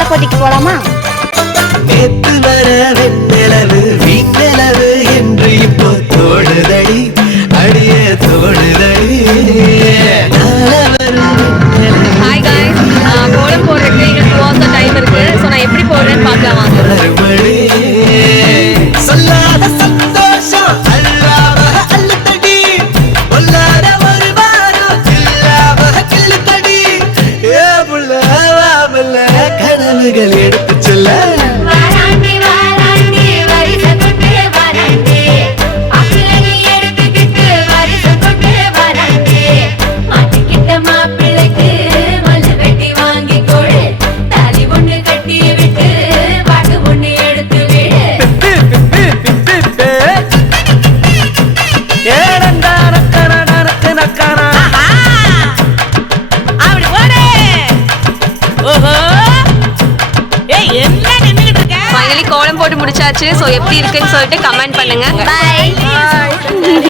கோலப்போட்டிக்கு போலாமா? நேத்து வர வெண்ணிலவு வீண்ணிலவு என்று இப்போ தோடுதடி அடியே தோடுதடி. ஹாய் காய்ஸ், கோலம் போடுறதுக்கு எங்களுக்கு 2 hours டைம் இருக்கு. ஸோ நான் எப்படி போடுறேன்னு பார்க்கலாம் வாங்க. சொல்லாத சந்தோஷம் அல்லாம அள்ளுத்தடி சொல்லாத ஒரு வாரம் இல்லாம கிள்ளுத்தடி. ஏ புள்ள வாமல்ல கனவுகள் எடுத்து சொல்ல ஃபைனலி கோலம் போட்டு முடிச்சாச்சு. ஸோ எப்படி இருக்குன்னு சொல்லிட்டு கமெண்ட் பண்ணுங்க. பை.